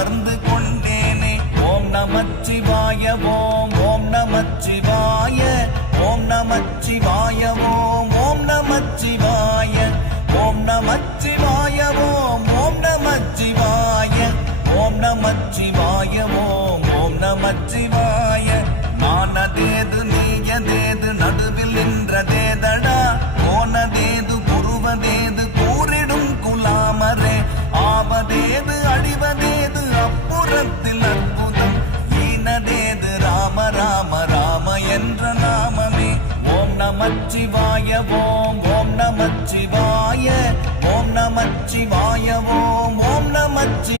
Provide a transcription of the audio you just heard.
உணர்ந்து கொண்டேனே. ஓம் நமச்சிவாய ஓம் ஓம் நமச்சிவாய ஓம் நமச்சிவாய ஓம் ஓம் நமச்சிவாய ஓம் நமச்சிவாய ஓம் ஓம் நமச்சிவாய ஓம் நமச்சிவாய ஓம் ஓம் நமச்சிவாய. நானதேது நீயதேது நடுவில் நின்றதேதடா, போனதேது புருவதேது கூறிடும் குலாமரே, ஆவதேது அழிவதேது அப்புறத்தில் அற்புதம், ஈனதேது ராம ராம ராம என்ற நாமமே. ஓம் நமச்சிவாய ஓம் ஓம் நமச்சிவாய ஓம் நமச்சிவாய ஓம் ஓம் நமச்சி